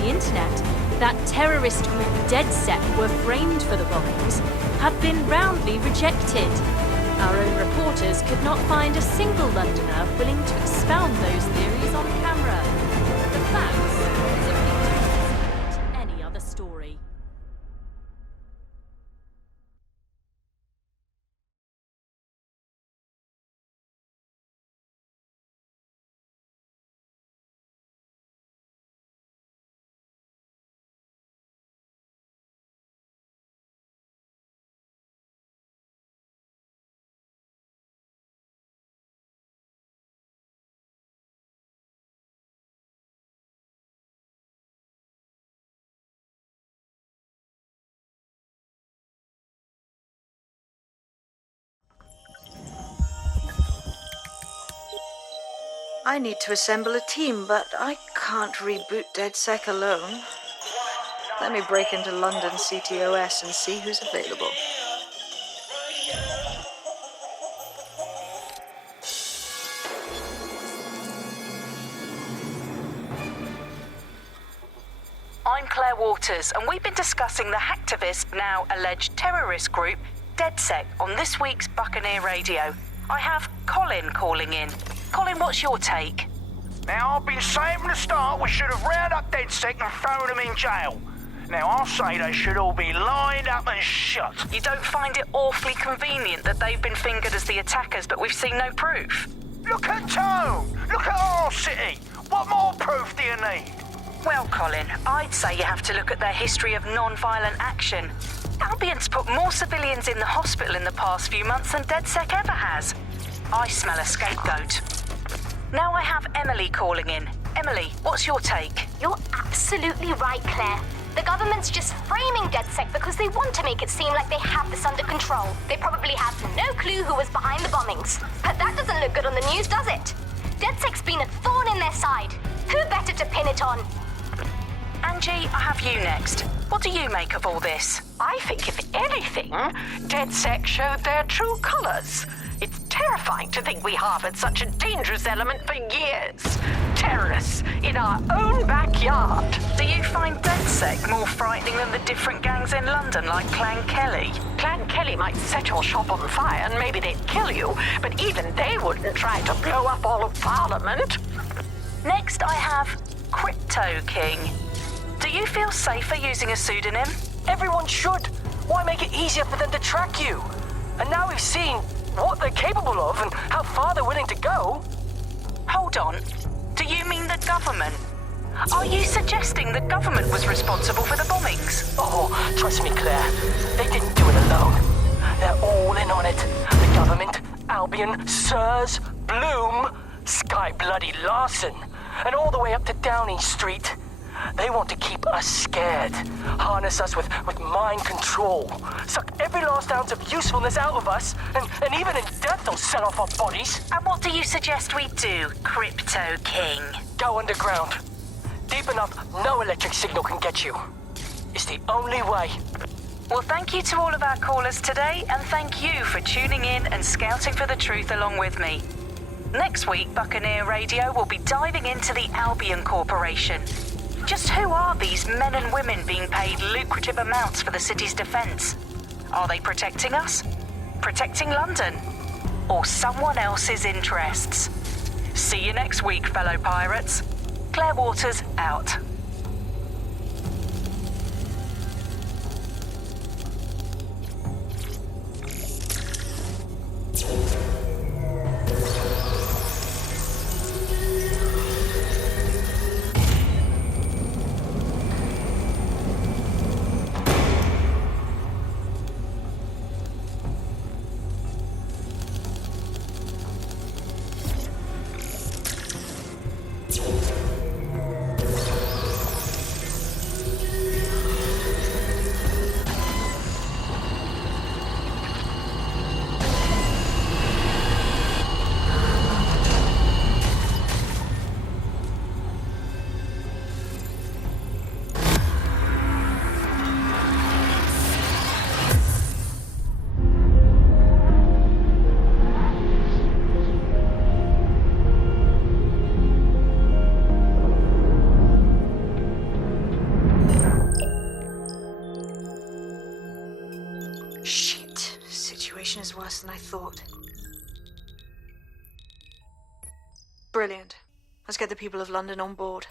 the internet that terrorist group DedSec were framed for the bombings have been roundly rejected. Our own reporters could not find a single Londoner willing to expound those theories on camera. The facts simply don't support any other story. I need to assemble a team, but I can't reboot DedSec alone. Let me break into London CTOS and see who's available. I'm Claire Waters, and we've been discussing the hacktivist, now alleged terrorist group, DedSec, on this week's Buccaneer Radio. I have Colin calling in. Colin, what's your take? Now, I've been saying from the start we should have rounded up DedSec and thrown them in jail. Now, I'll say they should all be lined up and shot. You don't find it awfully convenient that they've been fingered as the attackers, but we've seen no proof? Look at Tone! Look at our city! What more proof do you need? Well, Colin, I'd say you have to look at their history of non-violent action. Albion's put more civilians in the hospital in the past few months than DedSec ever has. I smell a scapegoat. Now I have Emily calling in. Emily, what's your take? You're absolutely right, Claire. The government's just framing DedSec because they want to make it seem like they have this under control. They probably have no clue who was behind the bombings. But that doesn't look good on the news, does it? DedSec's been a thorn in their side. Who better to pin it on? Angie, I have you next. What do you make of all this? I think, if anything, DedSec showed their true colours. It's terrifying to think we harboured such a dangerous element for years. Terrorists in our own backyard. Do you find DedSec more frightening than the different gangs in London, like Clan Kelly? Clan Kelly might set your shop on fire and maybe they'd kill you, but even they wouldn't try to blow up all of Parliament. Next, I have Crypto King. Do you feel safer using a pseudonym? Everyone should. Why make it easier for them to track you? And now we've seen what they're capable of and how far they're willing to go. Hold on. Do you mean the government? Are you suggesting the government was responsible for the bombings? Oh, trust me, Claire. They didn't do it alone. They're all in on it. The government, Albion, Sirs, Bloom, Sky Bloody Larson, and all the way up to Downing Street. They want to keep us scared, harness us with mind control, suck every last ounce of usefulness out of us, and even in death they'll sell off our bodies. And what do you suggest we do, Crypto King? Go underground. Deep enough, no electric signal can get you. It's the only way. Well, thank you to all of our callers today, and thank you for tuning in and scouting for the truth along with me. Next week, Buccaneer Radio will be diving into the Albion Corporation. Just who are these men and women being paid lucrative amounts for the city's defence? Are they protecting us? Protecting London? Or someone else's interests? See you next week, fellow pirates. Claire Waters, out. complex than I thought. Brilliant. Let's get the people of London on board.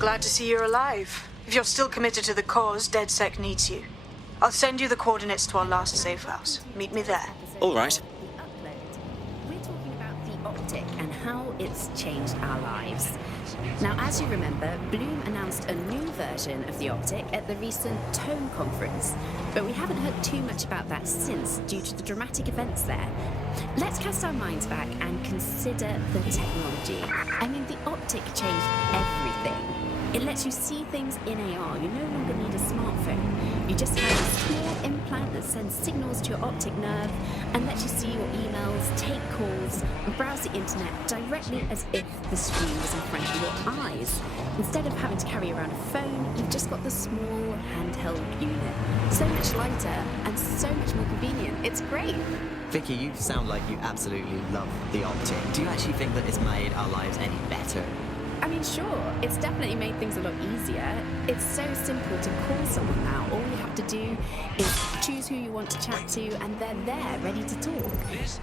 Glad to see you're alive. If you're still committed to the cause, DedSec needs you. I'll send you the coordinates to our last safe house. Meet me there. All right. We're talking about the Optic and how it's changed our lives. Now, as you remember, Bloom announced a new version of the Optic at the recent Tone conference, but we haven't heard too much about that since due to the dramatic events there. Let's cast our minds back and consider the technology. I mean, the Optic changed everything. It lets you see things in AR. You no longer need a smartphone. You just have a small implant that sends signals to your optic nerve and lets you see your emails, take calls, and browse the internet directly as if the screen was in front of your eyes. Instead of having to carry around a phone, you've just got the small handheld unit. So much lighter and so much more convenient. It's great. Vicky, you sound like you absolutely love the Optic. Do you actually think that it's made our lives any better? I mean, sure, it's definitely made things a lot easier. It's so simple to call someone now. All you have to do is choose who you want to chat to, and they're there, ready to talk.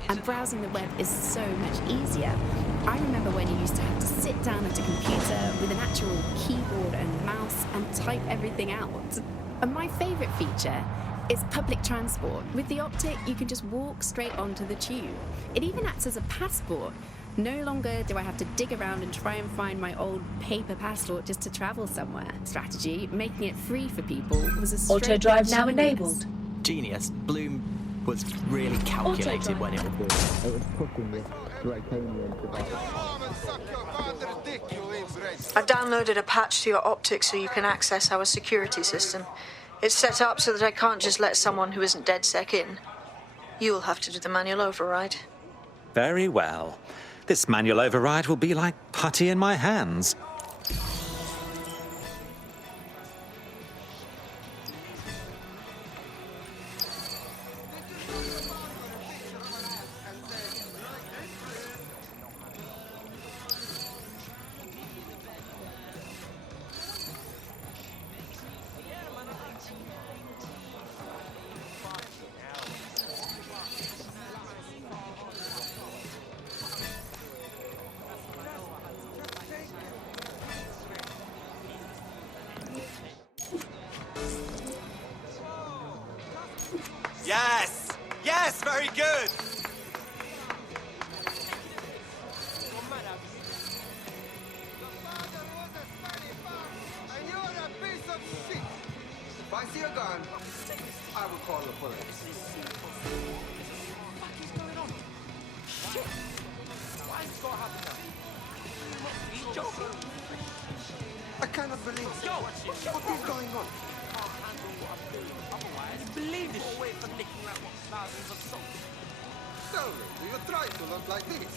And browsing the web is so much easier. I remember when you used to have to sit down at a computer with an actual keyboard and mouse and type everything out. And my favourite feature is public transport. With the Optic, you can just walk straight onto the tube. It even acts as a passport. No longer do I have to dig around and try and find my old paper passport just to travel somewhere. Strategy, making it free for people, was a stroke Auto drive of now genius. enabled. Genius. Bloom was really calculated when it was doing it. It was pushing this draconian device. I've downloaded a patch to your Optic so you can access our security system. It's set up so that I can't just let someone who isn't DedSec in. You'll have to do the manual override. Very well. This manual override will be like putty in my hands. Yes! Yes, very good! If I see a gun, I will call the police. What is going on? Shit! Why is this got to happen now? He's joking. I cannot believe this. What is going on? Believe this away from nicking like what thousands of souls. Tell me, do you try to look like this?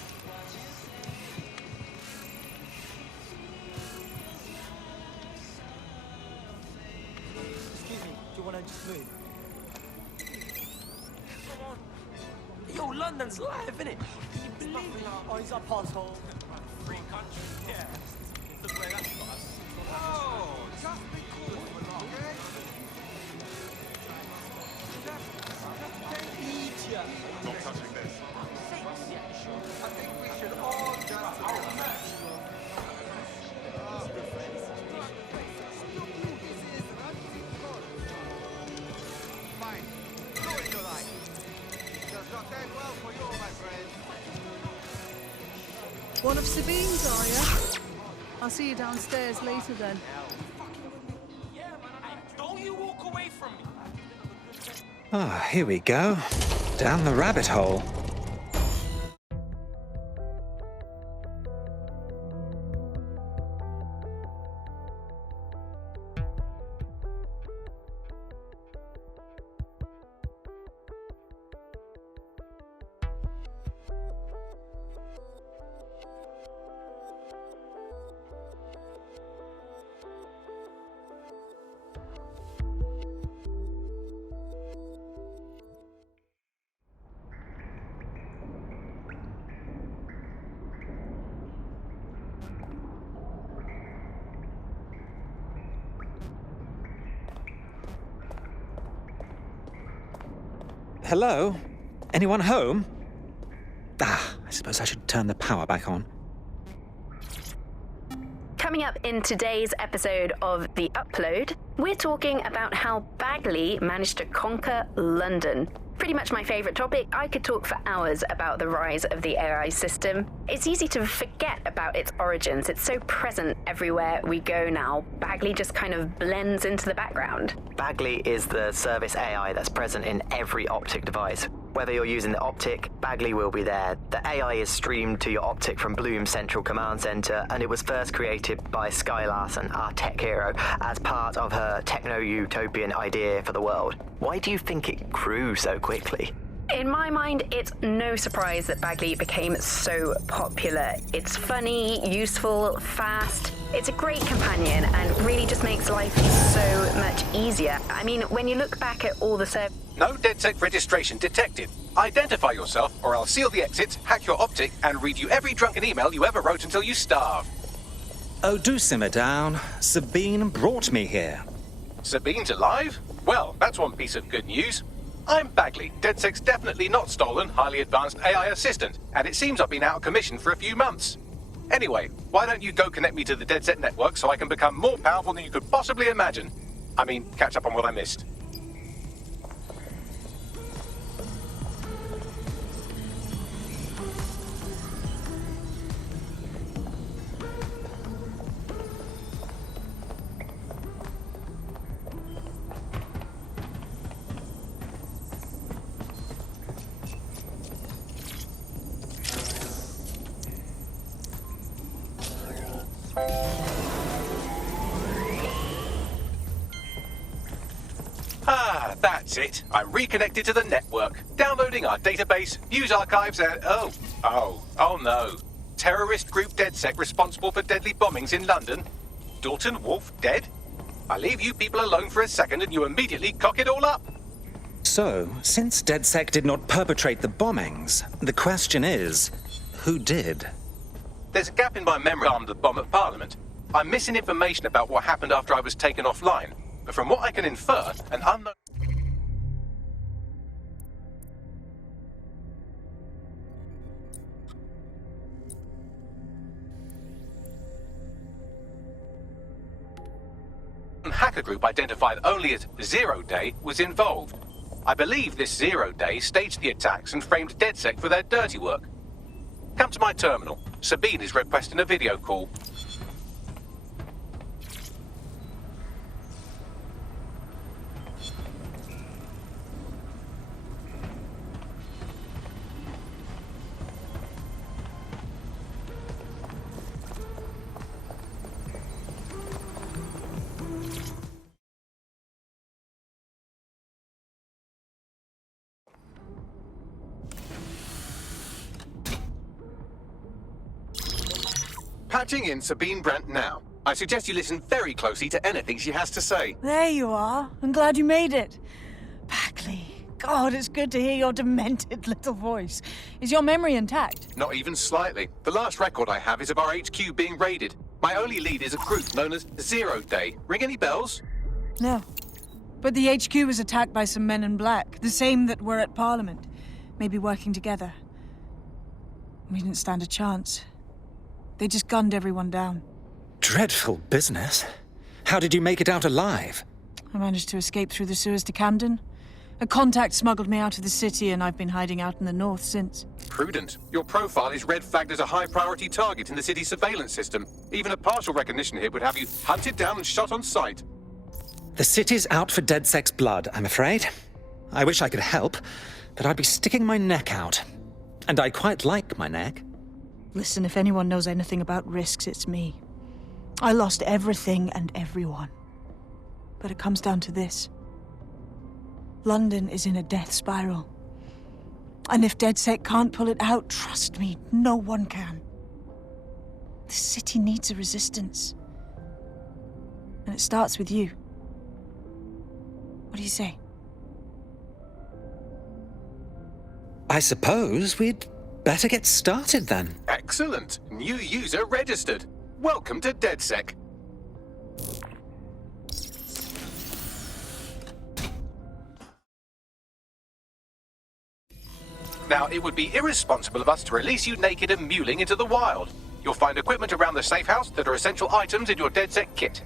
Excuse me, do you want to just move? Come on. Yo, London's live, innit? Can you believe it? Oh, he's up asshole. Free country, yeah. Look where that's got us. Oh, just be cool, okay? Not touching this. I think we should all just... Fine. Do it you like. Does not end well for you, my friend. One of Sabine's, are you? I'll see you downstairs later then. Yeah, man. Hey, don't you walk away from me. Ah, here we go. Down the rabbit hole. Hello? Anyone home? Ah, I suppose I should turn the power back on. Coming up in today's episode of The Upload, we're talking about how Bagley managed to conquer London. Pretty much my favourite topic. I could talk for hours about the rise of the AI system. It's easy to forget about its origins. It's so present everywhere we go now. Bagley just kind of blends into the background. Bagley is the service AI that's present in every Optic device. Whether you're using the Optic, Bagley will be there. The AI is streamed to your Optic from Bloom's Central Command Center, and it was first created by Skye Larson, our tech hero, as part of her techno-utopian idea for the world. Why do you think it grew so quickly? In my mind, it's no surprise that Bagley became so popular. It's funny, useful, fast. It's a great companion and really just makes life so much easier. I mean, when you look back at all the No DedSec registration detected. Identify yourself or I'll seal the exits, hack your Optic, and read you every drunken email you ever wrote until you starve. Oh, do simmer down. Sabine brought me here. Sabine's alive? Well, that's one piece of good news. I'm Bagley, DedSec's definitely not stolen, highly advanced AI assistant, and it seems I've been out of commission for a few months. Anyway, why don't you go connect me to the DedSec network so I can become more powerful than you could possibly imagine? I mean, catch up on what I missed. Ah, that's it. I'm reconnected to the network, downloading our database, news archives, and oh no. Terrorist group DedSec responsible for deadly bombings in London? Dalton Wolf dead? I leave you people alone for a second and you immediately cock it all up. So, since DedSec did not perpetrate the bombings, the question is, who did? There's a gap in my memory on the bomb at Parliament. I'm missing information about what happened after I was taken offline. But from what I can infer, an unknown... hacker group identified only as Zero Day was involved. I believe this Zero Day staged the attacks and framed DedSec for their dirty work. Come to my terminal. Sabine is requesting a video call. Patching in Sabine Brandt now. I suggest you listen very closely to anything she has to say. There you are. I'm glad you made it. Bagley. God, it's good to hear your demented little voice. Is your memory intact? Not even slightly. The last record I have is of our HQ being raided. My only lead is a group known as Zero Day. Ring any bells? No. But the HQ was attacked by some men in black, the same that were at Parliament. Maybe working together. We didn't stand a chance. They just gunned everyone down. Dreadful business. How did you make it out alive? I managed to escape through the sewers to Camden. A contact smuggled me out of the city, and I've been hiding out in the north since. Prudent. Your profile is red flagged as a high-priority target in the city's surveillance system. Even a partial recognition here would have you hunted down and shot on sight. The city's out for DedSec's blood, I'm afraid. I wish I could help, but I'd be sticking my neck out. And I quite like my neck. Listen, if anyone knows anything about risks, it's me. I lost everything and everyone. But it comes down to this. London is in a death spiral. And if DedSec can't pull it out, trust me, no one can. The city needs a resistance. And it starts with you. What do you say? I suppose we'd better get started then. Excellent. New user registered. Welcome to DedSec. Now, it would be irresponsible of us to release you naked and mewling into the wild. You'll find equipment around the safe house that are essential items in your DedSec kit.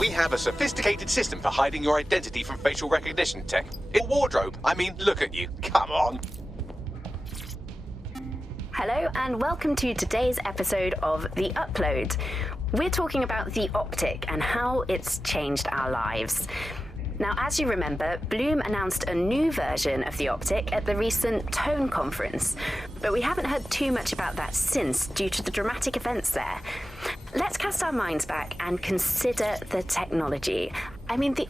We have a sophisticated system for hiding your identity from facial recognition tech. It's a wardrobe. I mean, look at you. Come on. Hello and welcome to today's episode of The Upload. We're talking about the Optic and how it's changed our lives. Now, as you remember, Bloom announced a new version of the Optic at the recent Tone conference, but we haven't heard too much about that since due to the dramatic events there. Let's cast our minds back and consider the technology. I mean, the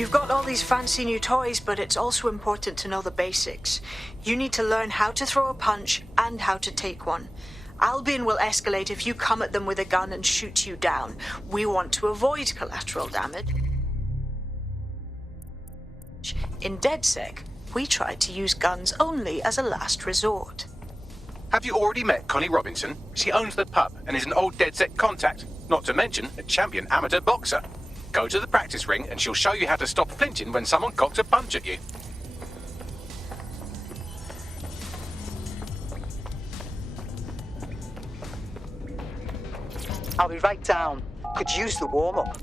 You've got all these fancy new toys, but it's also important to know the basics. You need to learn how to throw a punch and how to take one. Albion will escalate if you come at them with a gun and shoot you down. We want to avoid collateral damage. In DedSec, we tried to use guns only as a last resort. Have you already met Connie Robinson? She owns the pub and is an old DedSec contact, not to mention a champion amateur boxer. Go to the practice ring and she'll show you how to stop flinching when someone cocks a punch at you. I'll be right down. Could use the warm-up.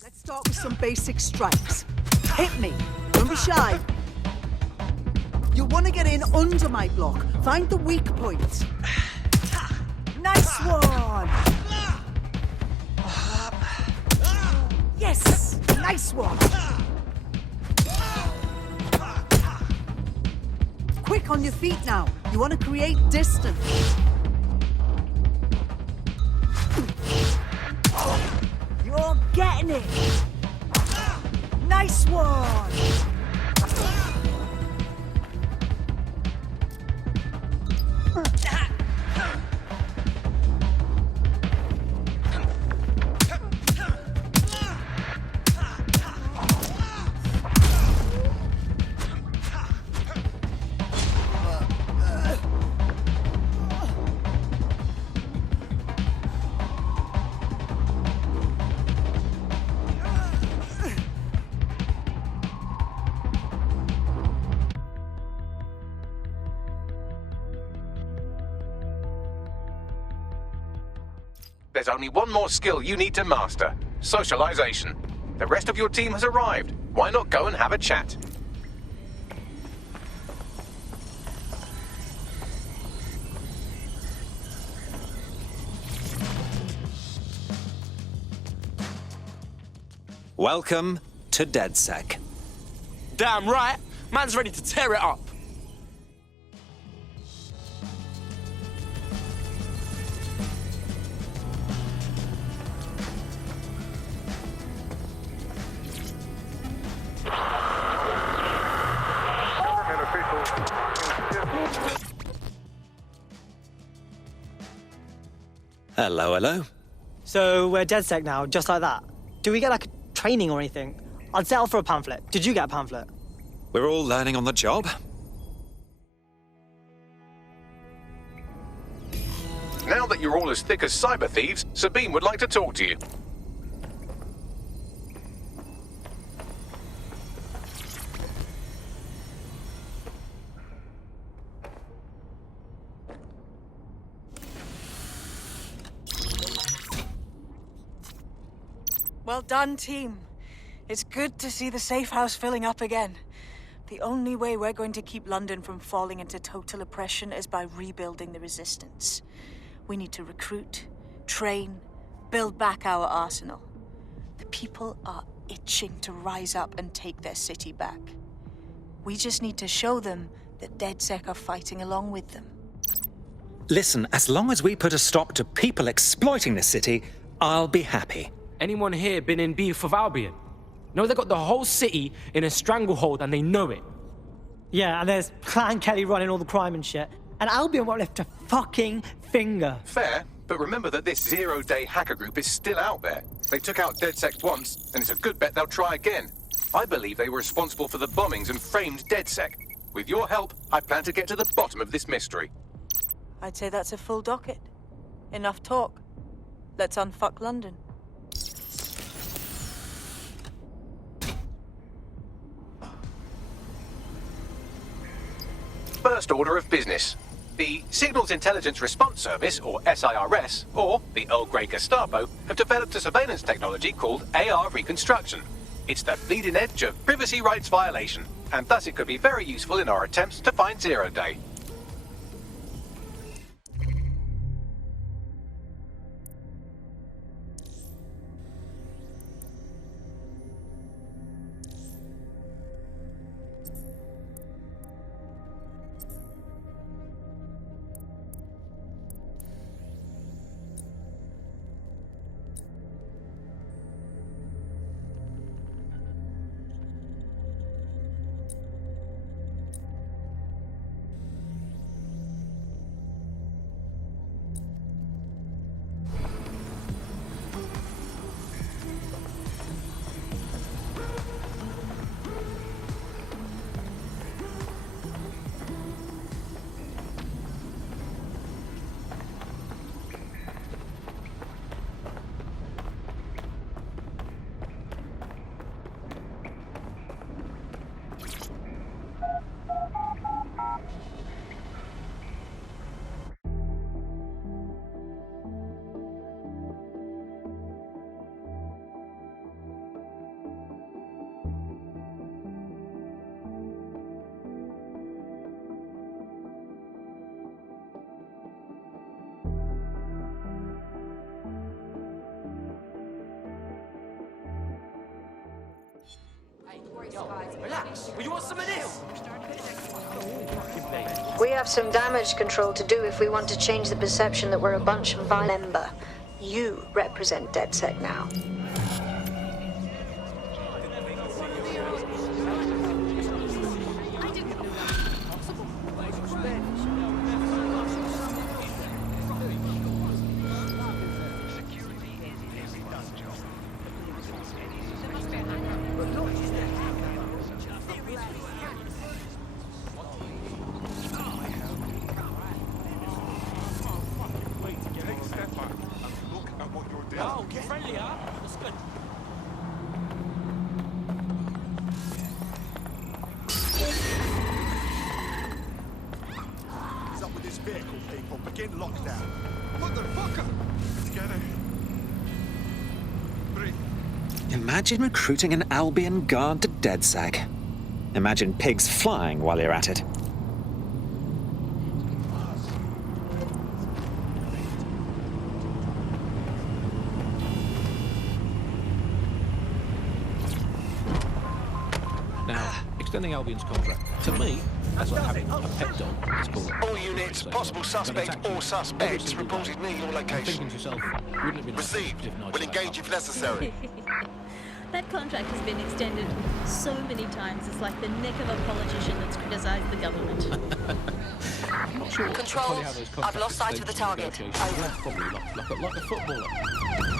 Let's start with some basic strikes. Hit me. Don't be shy. You'll want to get in under my block. Find the weak point. Nice one! Yes! Nice one! Quick on your feet now. You want to create distance. You're getting it! Nice one! There's only one more skill you need to master: socialization. The rest of your team has arrived. Why not go and have a chat? Welcome to DedSec. Damn right. Man's ready to tear it up. Hello, hello. So we're DedSec now, just like that. Do we get like a training or anything? I'd settle for a pamphlet. Did you get a pamphlet? We're all learning on the job. Now that you're all as thick as cyber thieves, Sabine would like to talk to you. Well done, team. It's good to see the safe house filling up again. The only way we're going to keep London from falling into total oppression is by rebuilding the resistance. We need to recruit, train, build back our arsenal. The people are itching to rise up and take their city back. We just need to show them that DedSec are fighting along with them. Listen, as long as we put a stop to people exploiting the city, I'll be happy. Anyone here been in beef with Albion? No, they got the whole city in a stranglehold and they know it. Yeah, and there's Clan Kelly running all the crime and shit. And Albion won't lift a fucking finger. Fair, but remember that this zero-day hacker group is still out there. They took out DedSec once, and it's a good bet they'll try again. I believe they were responsible for the bombings and framed DedSec. With your help, I plan to get to the bottom of this mystery. I'd say that's a full docket. Enough talk. Let's unfuck London. First order of business. The Signals Intelligence Response Service, or SIRS, or the Earl Grey Gestapo, have developed a surveillance technology called AR Reconstruction. It's the bleeding edge of privacy rights violation, and thus it could be very useful in our attempts to find Zero Day. Relax. Well, you want some of this? We have some damage control to do if we want to change the perception that we're a bunch of violent. Remember, you represent DedSec now. Oh, get friendly, huh? That's good. What's up with this vehicle, people? Begin lockdown. Motherfucker! Together. 3. Imagine recruiting an Albion guard to DedSec. Imagine pigs flying while you're at it. Now, extending Albion's contract. To me, that's like having a pet dog. It's called All units, possible suspect or suspects reported near your location. Thinking to yourself, wouldn't it be nice Received. if Nigel Will engage if necessary. That contract has been extended so many times, it's like the neck of a politician that's criticised the government. I'm not sure. Control, I've lost sight of the target. Over. Probably like a footballer.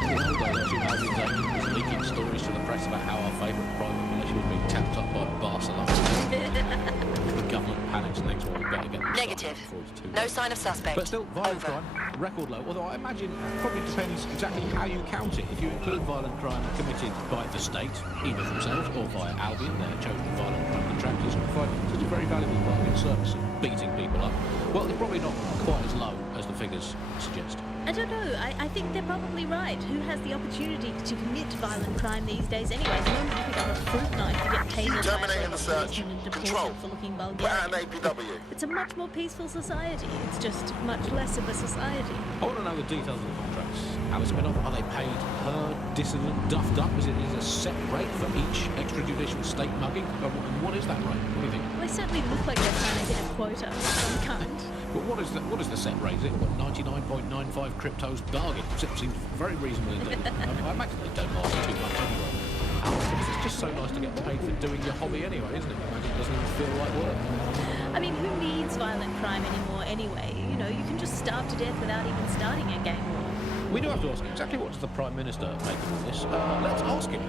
In the old days, Albion's agent was leaking stories to the press about how our favourite private militia was being tapped up by Barcelona. The government panics and thinks, well, we better get Negative. No sign of suspect. But still, violent crime, record low. Although I imagine it probably depends exactly how you count it. If you include violent crime committed by the state, either themselves or via Albion, their chosen violent crime contractors, who provide such a very valuable bargain service of beating people up, well, they're probably not quite as low as the figures suggest. I don't know. I think they're probably right. Who has the opportunity to commit violent crime these days anyway? The moment you pick up a fruit knife, you get tasered Terminating the search. and Control. deported for looking Put vulgar. out an APW. It's a much more peaceful society. It's just much less of a society. I want to know the details of the contracts. Alice Minoff, are they paid per dissident duffed up? Is it a set rate for each extrajudicial state mugging? And what is that rate? What do you think? Well, they certainly look like they're trying to hit a quota of some kind. But what is the set rate? Is it what, 99.95 cryptos bargain? Seems very reasonable indeed. I imagine they don't last too much anyway. It's just so nice to get paid for doing your hobby anyway, isn't it? I imagine it doesn't even feel like work. I mean, who needs violent crime anymore anyway? You know, you can just starve to death without even starting a gang war. We do have to ask him exactly what does the Prime Minister make of all this. Let's ask him.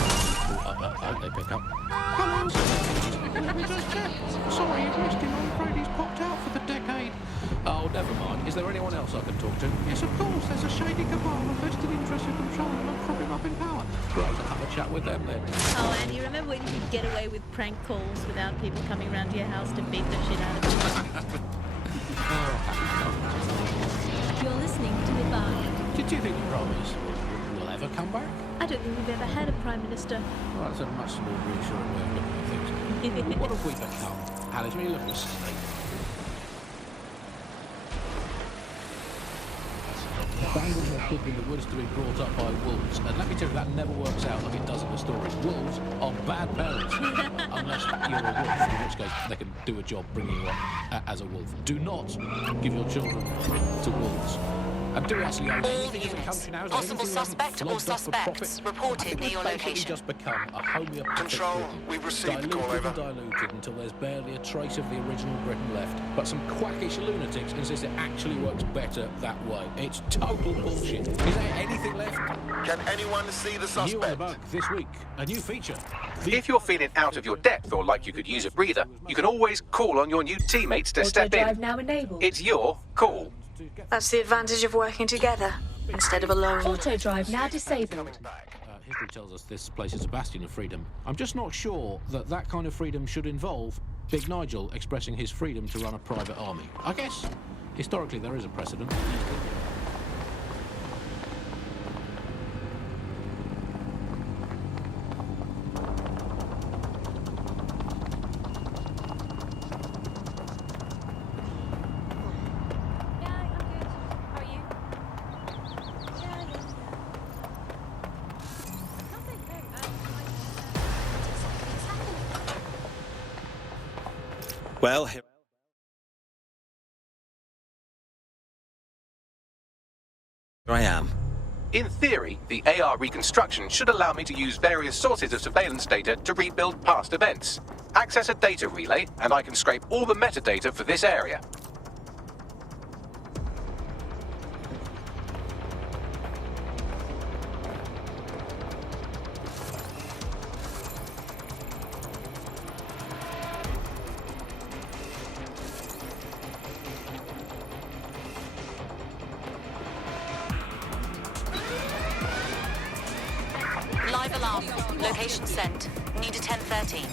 I hope they pick up. Hello, sir. We just checked. Sorry, you've missed him. I'm afraid he's popped out for the decade. Oh, never mind. Is there anyone else I can talk to? Yes, of course. There's a shady cabal of vested interest in controlling and propping up in power. Great, I'll have a chat with them then. Oh, and you remember when you could get away with prank calls without people coming around to your house to beat the shit out of you? You're listening to The Bar. Did you think the Prime Minister will ever come back? I don't think we've ever had a Prime Minister. Well, that's a much more reassuring way of looking at things. What have we become? Alice, when you look at this state, abandoned their kid in the woods to be brought up by wolves. And let me tell you, that never works out like it does in the story. Wolves are bad parents, unless you're a wolf, in which case they can do a job bringing you up as a wolf. Do not give your children to wolves. And do we actually own anything in the country now? Possible suspect or suspects reported near your location. Just become a homeopathic Control, Britain. we've received the call, Diluted over. and diluted until there's barely a trace of the original Britain left. But some quackish lunatics insist it actually works better that way. It's total bullshit. Is there anything left? Can anyone see the suspect? New on the bug this week. A new feature. If you're feeling out of your depth or like you could use a breather, you can always call on your new teammates to step in. now enabled. It's your call. That's the advantage of working together instead of alone. Auto drive now disabled. History tells us this place is a bastion of freedom. I'm just not sure that that kind of freedom should involve Big Nigel expressing his freedom to run a private army. I guess, historically, there is a precedent. Well, here I am. In theory, the AR reconstruction should allow me to use various sources of surveillance data to rebuild past events. Access a data relay, and I can scrape all the metadata for this area. Live alarm. Location sent. Need a 1013.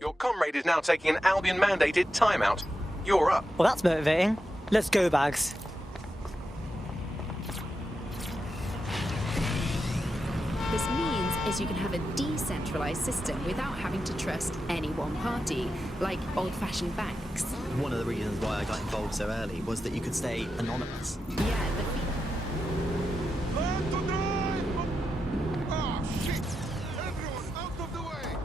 Your comrade is now taking an Albion-mandated timeout. You're up. Well, that's motivating. Let's go, Bags. This means is you can have a decentralized system without having to trust any one party, like old-fashioned banks. One of the reasons why I got involved so early was that you could stay anonymous. Yeah, Ah, shit! Everyone, out of the way!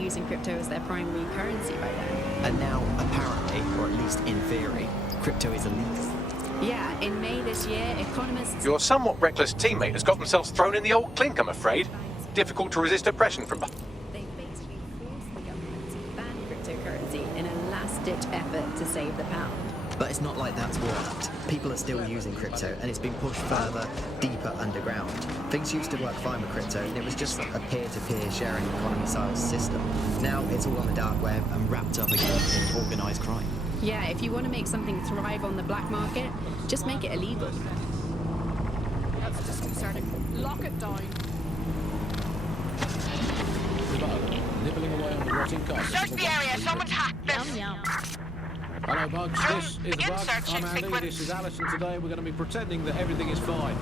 Using crypto as their primary currency by then. And now, apparently, or at least in theory, crypto is illegal. Yeah, in May this year, economists... Your somewhat reckless teammate has got themselves thrown in the old clink, I'm afraid. Difficult to resist oppression from... They basically forced the government to ban cryptocurrency in a last-ditch effort to save the pound. But it's not like that's worked. People are still using crypto, and it's been pushed further, deeper underground. Things used to work fine with crypto, and it was just a peer-to-peer sharing economy-style system. Now it's all on the dark web and wrapped up again in organised crime. Yeah, if you want to make something thrive on the black market, just make it illegal. That's disconcerting. Lock it down. Nibbling away on the rotting carcass. Search the area. Someone's hacked this. Hello, Bugs. This is the Begin Bug. searching I'm Andy. sequence. This is Alison. Today we're going to be pretending that everything is fine.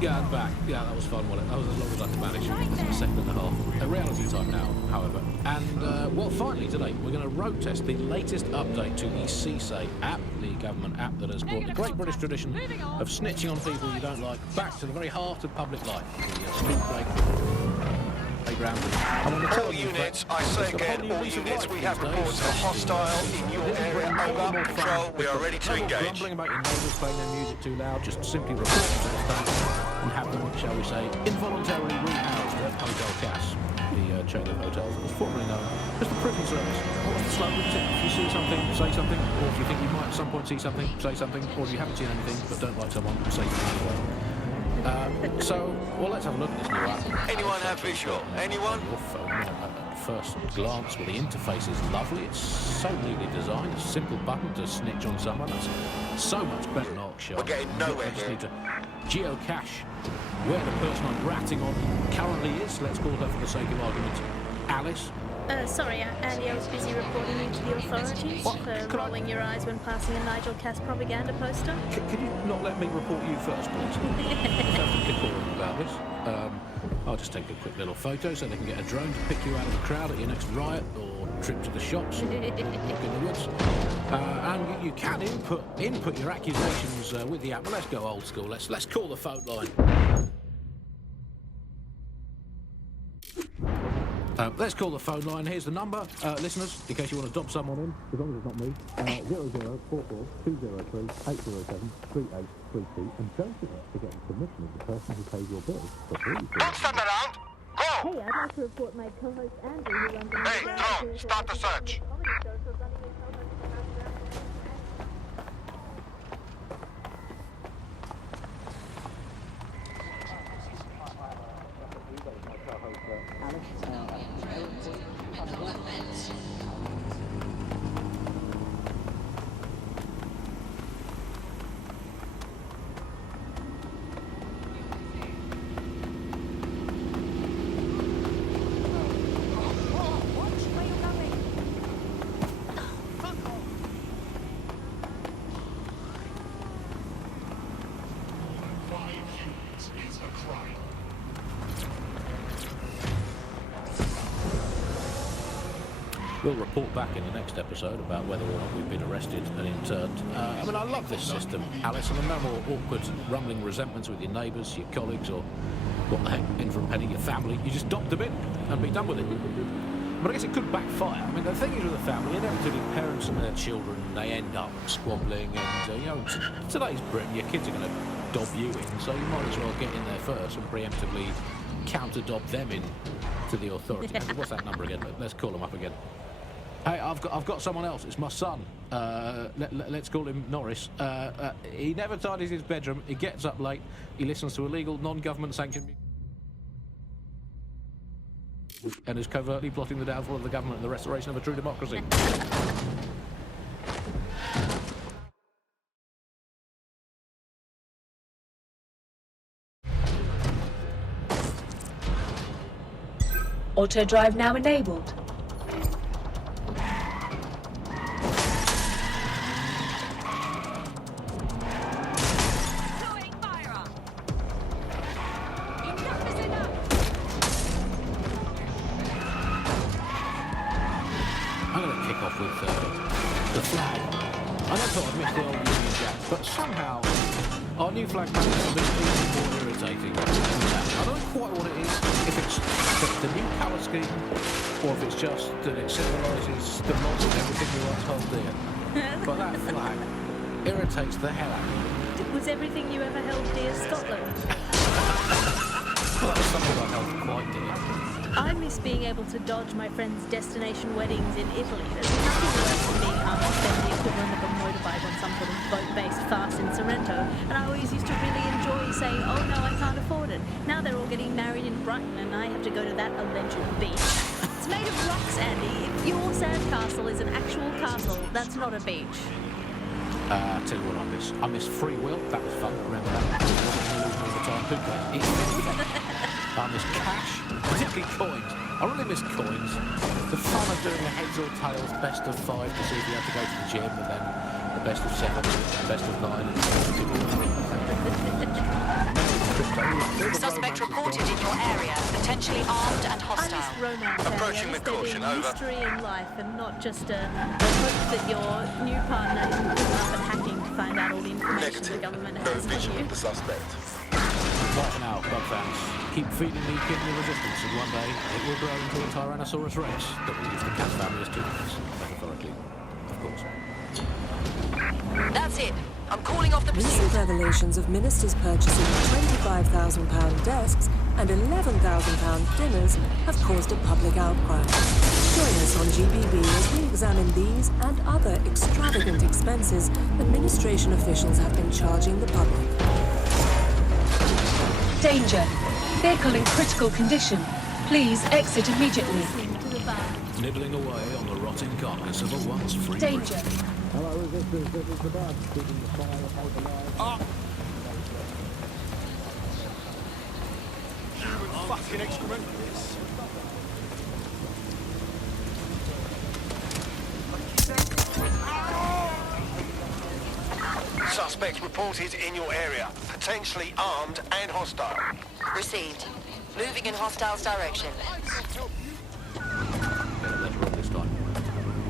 Yeah, I'm back. Yeah, that was fun, wasn't it? That was as long as I could manage. It was a second and a half. A reality time now, however. And, well, finally today, we're going to road test the latest update to the CSA app, the government app that has brought the great British tradition of snitching on people you don't like back to the very heart of public life. The street playground. All units, I say again, all units, we have reports of a hostile in your area. Over. Control, we are ready to engage. Grumbling about your neighbours playing their music too loud, just simply report them and have them, shall we say, involuntarily rehoused at Hotel Cass, the chain of hotels that was formerly known as the prison service. What's the slogan? If you see something, say something, or if you think you might at some point see something, say something, or if you haven't seen anything but don't like someone, say something anyway. Well, let's have a look at this new app. Anyone have visual? Anyone? Your phone, at first glance, well, the interface is lovely. It's so neatly designed. A simple button to snitch on someone. That's so much better than Arkshaw. We're getting nowhere You just here. need to geocache where the person I'm ratting on currently is. Let's call her, for the sake of argument, Alice. Sorry, Andy, I was busy reporting you to the authorities for rolling your eyes when passing a Nigel Cass propaganda poster. Could you not let me report you first, please? Don't be boring about this. I'll just take a quick little photo so they can get a drone to pick you out of the crowd at your next riot or trip to the shops or walk in the woods. And you can input your accusations with the app. Well, let's go old school. Let's call the phone line. Let's call the phone line. Here's the number, listeners, in case you want to dob someone in, as long as it's not me. 0044 203 807 3832. And don't forget to get the permission of the person who pays your bills. Don't stand around. Go! Hey, I'd like to report my co-host Andrew, who runs a... Hey, drone, start the search. We'll report back in the next episode about whether or not we've been arrested and interned. I mean, I love this system, Alice, and no more awkward, rumbling resentments with your neighbours, your colleagues, or what the heck, in for a penny, your family. You just dock them in and be done with it. But I guess it could backfire. I mean, the thing is with a family, inevitably parents and their children, they end up squabbling, and, you know, today's Britain, your kids are going to dob you in, so you might as well get in there first and preemptively counter-dob them in to the authorities. What's that number again? Let's call them up again. Hey, I've got someone else. It's my son. Let's call him Norris. He never tidies his bedroom. He gets up late. He listens to illegal, non-government sanctioned music, and is covertly plotting the downfall of the government and the restoration of a true democracy. Auto drive now enabled. I'm going to kick off with the flag. I never thought I'd miss the old Union Jack, but somehow our new flag managed to be even more irritating than that. I don't know quite what it is, if it's the new colour scheme, or if it's just that it symbolises the loss of everything we once held dear. But that flag irritates the hell out of me. Was everything you ever held dear Scotland? Well, that was something I held quite dear. I miss being able to dodge my friends' destination weddings in Italy. There's nothing worse than being can't spend the equivalent of a motorbike on some sort of boat-based farce in Sorrento, and I always used to really enjoy saying, oh no, I can't afford it. Now they're all getting married in Brighton, and I have to go to that alleged beach. It's made of rocks, Andy. If your sandcastle is an actual castle, that's not a beach. Tell you what I miss. I miss free will. That was fun. Remember that? It wasn't an illusion all the time. Who cares? It's fun. I miss cash, particularly coins. I really miss coins. The fun of doing a heads or tails best of 5 to see if you have to go to the gym, and then the best of 7, the best of 9, and Suspect reported in your area, potentially armed and hostile. I miss romance, Approaching Andy. with caution, There over. mystery in life, and not just a hope that your new partner isn't pulling up and hacking to find out all the information the government has on you. the suspect. Bye for now, bug fans. Keep feeding me kidney resistance, and one day it will grow into a Tyrannosaurus Rex that will use the cat family as tools, metaphorically, of course. That's it. I'm calling off the pursuit. Recent revelations of ministers purchasing £25,000 desks and £11,000 dinners have caused a public outcry. Join us on GBB as we examine these and other extravagant expenses administration officials have been charging the public. Danger. Vehicle in critical condition. Please exit immediately. Nibbling away on the rotting carcass of a once free Danger. Hello, this is the bad. Keeping the fire alive. Human fucking excrement. Suspect reported in your area, potentially armed and hostile. Received. Moving in hostiles direction.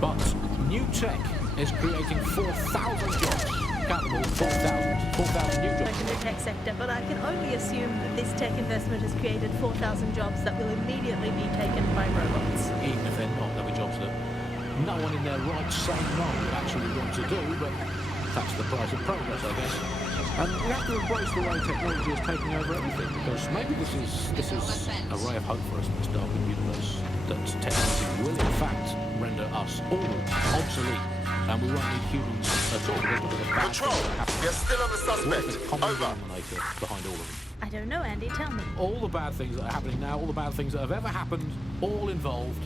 But new tech is creating 4,000 jobs. Count them all, 4,000 new jobs. In the tech sector, but I can only assume that this tech investment has created 4,000 jobs that will immediately be taken by robots. Even if they're not, there'll be jobs that no one in their right sane mind would actually want to do, but that's the price of progress, I guess. And we have to embrace the way technology is taking over everything, because maybe this is a ray of hope for us in this darkened universe, that technology will in fact render us all obsolete, and we won't need humans at all. Control, we are still on the suspect. Over. Behind all of them. I don't know, Andy, tell me. All the bad things that are happening now, all the bad things that have ever happened, all involved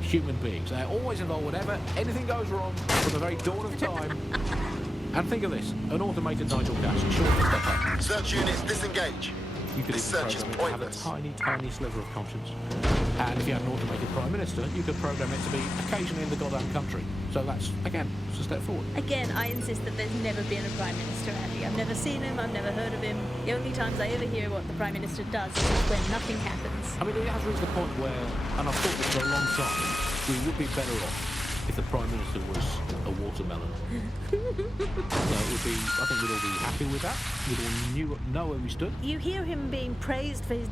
human beings. They're always involved whenever anything goes wrong from the very dawn of time. And think of this, an automated Nigel Cash, sure to step up. Search units disengage. You could This even search is program it to have a tiny, tiny sliver of conscience. And if you had an automated Prime Minister, you could program it to be occasionally in the goddamn country. So that's, again, just a step forward. Again, I insist that there's never been a Prime Minister, Andy. I've never seen him, I've never heard of him. The only times I ever hear what the Prime Minister does is when nothing happens. I mean, it has reached the point where, and I've thought this for a long time, we would be better off if the Prime Minister was a watermelon. It would be, I think we'd all be happy with that. We'd all know where we stood. You hear him being praised for his